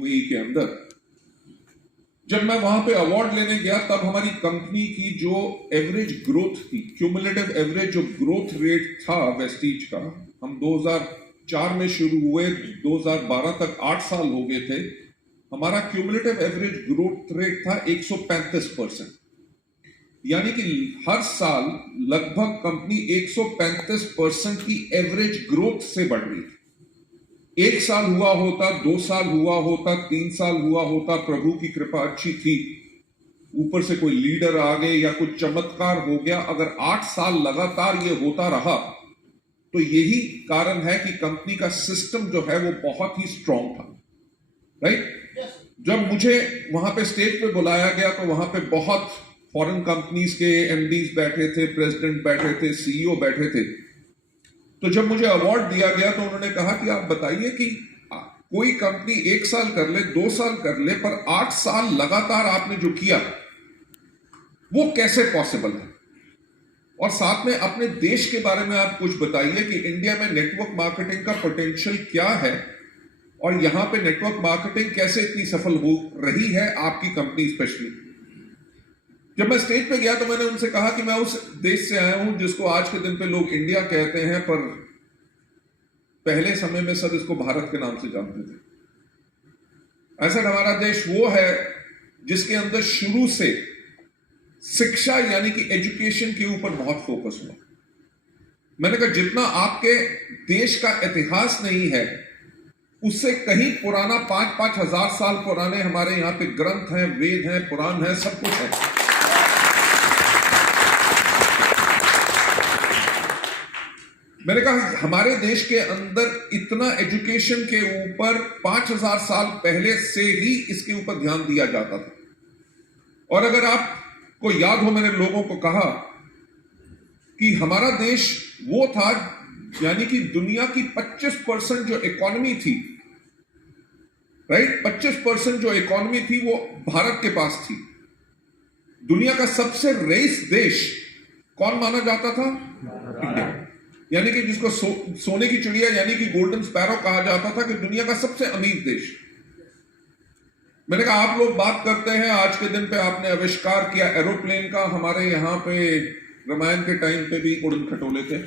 UAE के अंदर। जब मैं वहां पे अवार्ड लेने गया तब हमारी कंपनी की जो एवरेज ग्रोथ थी, क्यूमुलेटिव एवरेज जो ग्रोथ रेट था वेस्टीज का, हम 2004 में शुरू हुए, 2012 तक 8 साल हो गए थे, हमारा क्यूमुलेटिव एवरेज ग्रोथ रेट था 135%। यानी कि हर साल लगभग कंपनी 135% की एवरेज ग्रोथ से बढ़ रही थी। 1 साल हुआ होता, 2 साल हुआ होता, 3 साल हुआ होता, प्रभु की कृपा अच्छी थी, ऊपर से कोई लीडर आ गए या कुछ चमत्कार हो गया। अगर 8 साल लगातार ये होता रहा तो यही कारण है कि कंपनी का सिस्टम जो है वो बहुत ही स्ट्रांग था, राइट। जब मुझे वहां पे स्टेज पे बुलाया गया तो वहां पे बहुत फॉरेन कंपनीज के एमडीज बैठे थे, प्रेसिडेंट बैठे थे, सीईओ बैठे थे। तो जब मुझे अवार्ड दिया गया तो उन्होंने कहा कि आप बताइए कि कोई कंपनी 1 साल कर ले, 2 साल कर ले, पर 8 साल लगातार आपने जो किया वो कैसे पॉसिबल है। और साथ में अपने देश के बारे में आप कुछ बताइए कि इंडिया में नेटवर्क मार्केटिंग का पोटेंशियल क्या है और यहां पे नेटवर्क मार्केटिंग कैसे इतनी सफल हो रही है आपकी कंपनी स्पेशली। जब मैं स्टेज पे गया तो मैंने उनसे कहा कि मैं उस देश से आया हूं जिसको आज के दिन पे लोग इंडिया कहते हैं, पर पहले समय में सब इसको भारत के नाम से जानते थे। ऐसा हमारा देश वो है जिसके अंदर शुरू से शिक्षा यानी कि एजुकेशन के ऊपर बहुत फोकस हुआ। मैंने कहा जितना आपके देश का इतिहास नहीं है उससे कहीं पुराना 5-5 हजार साल पुराने हमारे यहां पे ग्रंथ हैं, वेद हैं, पुराण हैं, सब कुछ है। मैंने कहा हमारे देश के अंदर इतना एजुकेशन के ऊपर 5000 साल पहले से ही इसके ऊपर ध्यान दिया जाता था। और अगर आपको याद हो, मैंने लोगों को कहा कि हमारा देश वो था यानी कि दुनिया की 25% जो इकोनॉमी थी, राइट, 25% जो इकोनॉमी थी वो भारत के पास थी। दुनिया का सबसे रईस देश कौन माना जाता था? इंडिया। यानी कि जिसको सोने की चिड़िया यानी कि गोल्डन स्पैरो कहा जाता था कि दुनिया का सबसे अमीर देश। मैंने कहा आप लोग बात करते हैं आज के दिन पे आपने आविष्कार किया एरोप्लेन का, हमारे यहां पे रामायण के टाइम पे भी उड़न खटोले थे,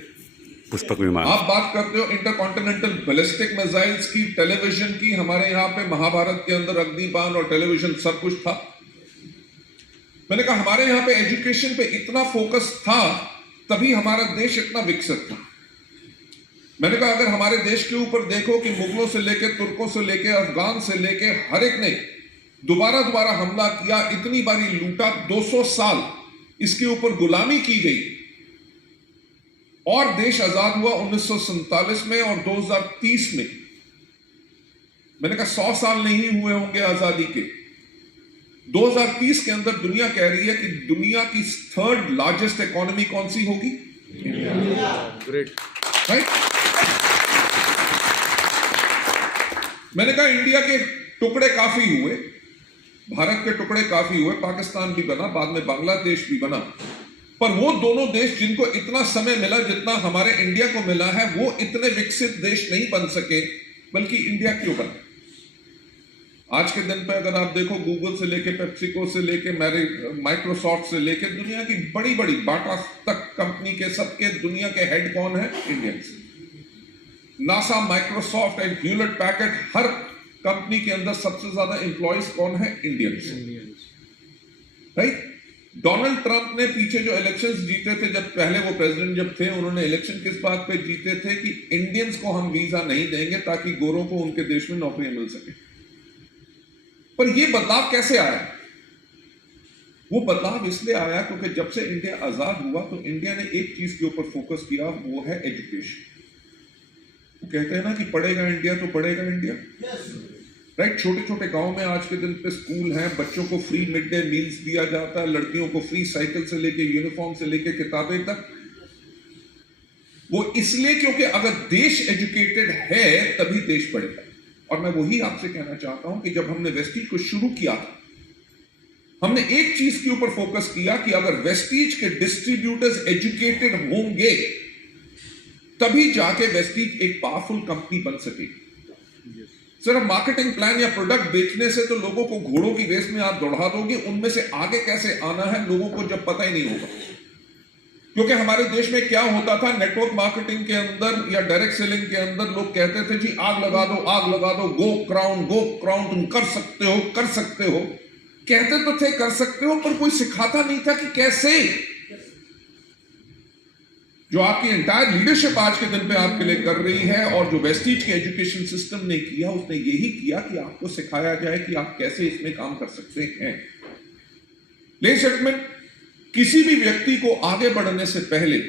पुष्पक विमान। आप बात करते हो इंटरकॉन्टिनेंटल बैलिस्टिक मिसाइल्स की, टेलीविजन की, हमारे यहां पे महाभारत के अंदर अग्निबाण और टेलीविजन सब कुछ था। मैंने कहा हमारे यहां पे एजुकेशन पे इतना फोकस था तभी हमारा देश इतना विकसित था। मैंने कहा अगर हमारे देश के ऊपर देखो कि मुगलों से लेके, तुर्कों से लेके, अफगान से लेके हर एक ने दोबारा हमला किया, इतनी बारी लूटा, 200 साल इसके ऊपर गुलामी की गई और देश आजाद हुआ 1947 में और 2030 में। मैंने कहा 100 साल नहीं हुए होंगे आजादी के। 2030 के अंदर दुनिया कह रही है कि दुनिया की 3rd लार्जेस्ट इकोनॉमी कौन सी होगी? इंडिया। Great, right. मैंने कहा इंडिया के टुकड़े काफी हुए, भारत के टुकड़े काफी हुए, पाकिस्तान भी बना, बाद में बांग्लादेश भी बना, पर वो दोनों देश जिनको इतना समय मिला जितना हमारे इंडिया को मिला है वो इतने विकसित देश नहीं बन सके, बल्कि इंडिया क्यों बना? आज के दिन पे अगर आप देखो गूगल से लेके, पेप्सिको से लेके, माइक्रोसॉफ्ट से लेके दुनिया की बड़ी बड़ी बाटा तक कंपनी के सबके दुनिया के हेड कौन है? Indians. NASA, Microsoft and Hewlett Packard, her company के अंदर सबसे ज्यादा एम्प्लॉयज कौन है? Indians, right. डोनाल्ड ट्रंप ने पीछे जो इलेक्शंस जीते थे, जब पहले वो प्रेसिडेंट जब थे, उन्होंने इलेक्शन किस बात पे जीते थे कि इंडियंस को हम वीजा नहीं देंगे ताकि गोरों को उनके देश में नौकरियां मिल सके। पर ये बदलाव कैसे आया? वो बदलाव इसलिए आया क्योंकि जब से इंडिया आजाद हुआ तो इंडिया ने एक चीज के ऊपर फोकस किया, वो है एजुकेशन। वो कहते हैं ना कि पढ़ेगा इंडिया तो बढ़ेगा इंडिया, राइट। छोटे छोटे गांव में आज के दिन पे स्कूल हैं, बच्चों को फ्री मिड डे मील्स दिया जाता है, लड़कियों को फ्री साइकिल से लेके यूनिफॉर्म से लेके किताबें तक। वो इसलिए क्योंकि अगर देश एजुकेटेड है तभी देश बढ़ेगा। और मैं वही आपसे कहना चाहता हूं कि जब हमने वेस्टीज को शुरू किया हमने एक चीज के ऊपर फोकस किया कि अगर वेस्टीज के डिस्ट्रीब्यूटर्स एजुकेटेड होंगे तभी जाके वेस्टीज एक पावरफुल कंपनी बन सकेगी। सिर्फ मार्केटिंग प्लान या प्रोडक्ट बेचने से तो लोगों को घोड़ों की रेस में आप दौड़ा दोगे, उनमें से आगे कैसे आना है लोगों को जब पता ही नहीं होगा। क्योंकि हमारे देश में क्या होता था, नेटवर्क मार्केटिंग के अंदर या डायरेक्ट सेलिंग के अंदर लोग कहते थे जी आग लगा दो, गो क्राउन, तुम कर सकते हो। कहते तो थे कर सकते हो, पर कोई सिखाता नहीं था कि कैसे। जो आपकी एंटायर लीडरशिप आज के दिन पे आपके लिए कर रही है और जो वेस्टीज के एजुकेशन सिस्टम ने किया, उसने यही किया कि आपको सिखाया जाए कि आप कैसे इसमें काम कर सकते हैं। लेडीज एंड जेंटलमैन, किसी भी व्यक्ति को आगे बढ़ने से पहले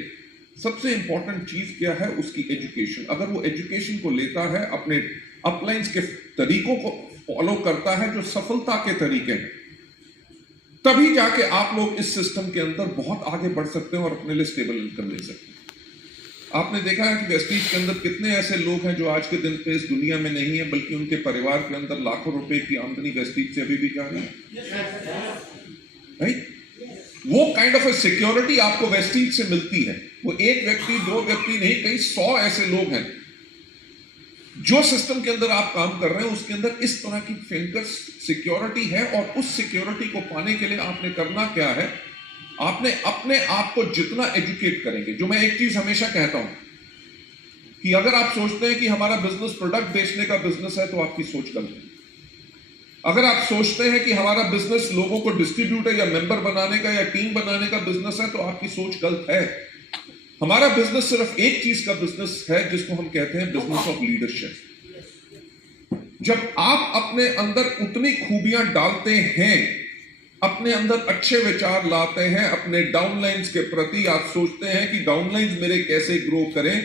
सबसे इंपॉर्टेंट चीज क्या है, उसकी एजुकेशन। अगर वो एजुकेशन को लेता है, अपने अपलाइंस के तरीकों को फॉलो करता है जो सफलता के तरीके हैं, तभी जाके आप लोग इस सिस्टम के अंदर बहुत आगे बढ़ सकते हैं और अपने लिए स्टेबल इनकम ले सकते हैं। आपने देखा है कि वेस्टीज के अंदर कितने ऐसे लोग हैं जो आज के दिन पे इस दुनिया में नहीं है, बल्कि उनके परिवार के अंदर लाखों रुपए की आमदनी वेस्टीज से अभी भी जा रही है। राइट? वो काइंड ऑफ सिक्योरिटी आपको वेस्टीज से मिलती है। वो एक व्यक्ति, दो व्यक्ति नहीं, कई 100 ऐसे लोग हैं जो सिस्टम के अंदर आप काम कर रहे हैं, उसके अंदर इस तरह की फिंगर्स सिक्योरिटी है। और उस सिक्योरिटी को पाने के लिए आपने करना क्या है, आपने अपने आप को जितना एजुकेट करेंगे। जो मैं एक चीज हमेशा कहता हूं कि अगर आप सोचते हैं कि हमारा बिजनेस प्रोडक्ट बेचने का बिजनेस है, तो आपकी सोच गलत है। अगर आप सोचते हैं कि हमारा बिजनेस लोगों को डिस्ट्रीब्यूटर या मेंबर बनाने का या टीम बनाने का बिजनेस है, तो आपकी सोच गलत है। हमारा बिजनेस सिर्फ एक चीज का बिजनेस है, जिसको हम कहते हैं बिजनेस ऑफ लीडरशिप। जब आप अपने अंदर उतनी खूबियां डालते हैं, अपने अंदर अच्छे विचार लाते हैं, अपने डाउनलाइंस के प्रति आप सोचते हैं कि डाउनलाइंस मेरे कैसे ग्रो करें,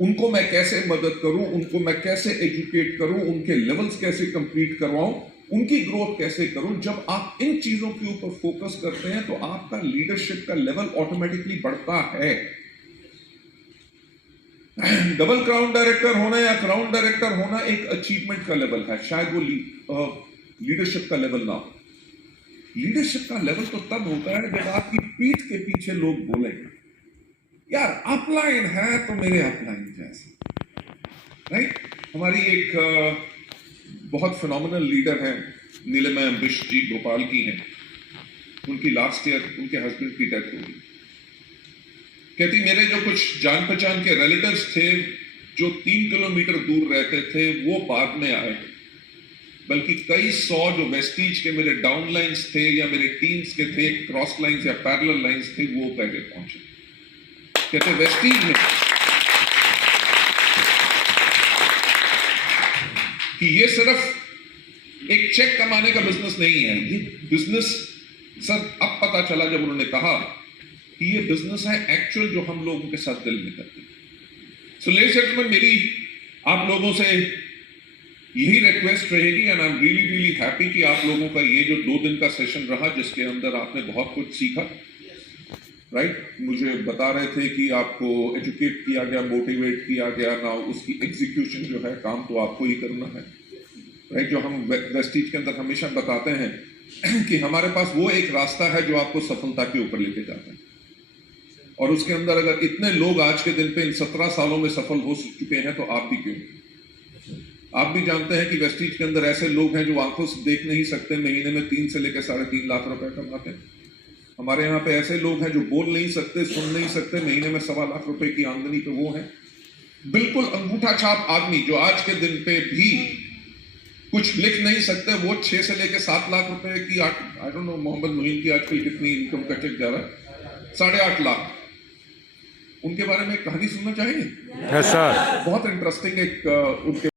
उनको मैं कैसे मदद करूं, उनको मैं कैसे एजुकेट करूं, उनके लेवल्स कैसे कंप्लीट करवाऊं, उनकी ग्रोथ कैसे करूं। जब आप इन चीजों के ऊपर फोकस करते हैं, तो आपका लीडरशिप का लेवल ऑटोमेटिकली बढ़ता है। डबल क्राउन डायरेक्टर होना या क्राउन डायरेक्टर होना एक अचीवमेंट का लेवल है, शायद वो लीडरशिप का लेवल ना हो। लीडरशिप का लेवल तो तब होता है जब आपकी पीठ के पीछे लोग बोलेंगे, यार अपलाइन है तो मेरे अपलाइन जैसे। राइट? हमारी एक बहुत फिनोमिनल लीडर है, नीलम अम्बिश जी, भोपाल की हैं। उनकी लास्ट ईयर उनके हस्बैंड की डेथ हो गई। कहती मेरे जो कुछ जान पहचान के रिलेटिव्स थे जो 3 किलोमीटर दूर रहते थे, वो बाद में आए, बल्कि कई 100 जो वेस्टीज के मेरे डाउन लाइन्स थे या मेरे टीम्स के थे, क्रॉस लाइन्स या पैरेलल लाइन्स थे, वो पहले पहुंचे। कहते वेस्टीज ने कि ये सिर्फ एक चेक कमाने का बिजनेस नहीं है, ये बिजनेस सर अब पता चला जब उन्होंने कहा कि ये बिजनेस है एक्चुअल जो हम लोगों के साथ दिल में करते हैं। सो लेडीज एंड जेंटलमैन, मेरी आप लोगों से यही रिक्वेस्ट रहेगी, and I am really happy कि आप लोगों का ये जो 2 दिन का सेशन रहा, जिसके अंदर आपने बहुत कुछ सीखा। राइट? मुझे बता रहे थे कि आपको एजुकेट किया गया, मोटिवेट किया गया ना, उसकी एग्जीक्यूशन जो है, काम तो आपको ही करना है। राइट? जो हम वेस्टीज के अंदर हमेशा बताते हैं कि हमारे पास वो एक रास्ता है जो आपको सफलता के ऊपर लेके जाता है, और उसके अंदर अगर इतने लोग आज के दिन पे इन 17 सालों में सफल हो चुके हैं, तो आप भी क्यों? आप भी जानते हैं कि वेस्टीज के अंदर ऐसे लोग हैं जो आंखों से देख नहीं सकते, महीने में 3 से लेकर 3.5 लाख रुपए कमाते हैं। हमारे यहाँ पे ऐसे लोग हैं जो बोल नहीं सकते, सुन नहीं सकते, महीने में 1.25 लाख रुपए की आमदनी पे वो है। बिल्कुल अंगूठा छाप आदमी जो आज के दिन पे भी कुछ लिख नहीं सकते, वो 6 से लेकर 7 लाख रुपए की, आई डोंट नो मोहम्मद मुहीन की आजकल कितनी इनकम का चेक जा रहा है, 8.5 लाख। उनके बारे में एक कहानी सुनना चाहेंगे? Yes sir. बहुत इंटरेस्टिंग एक उनके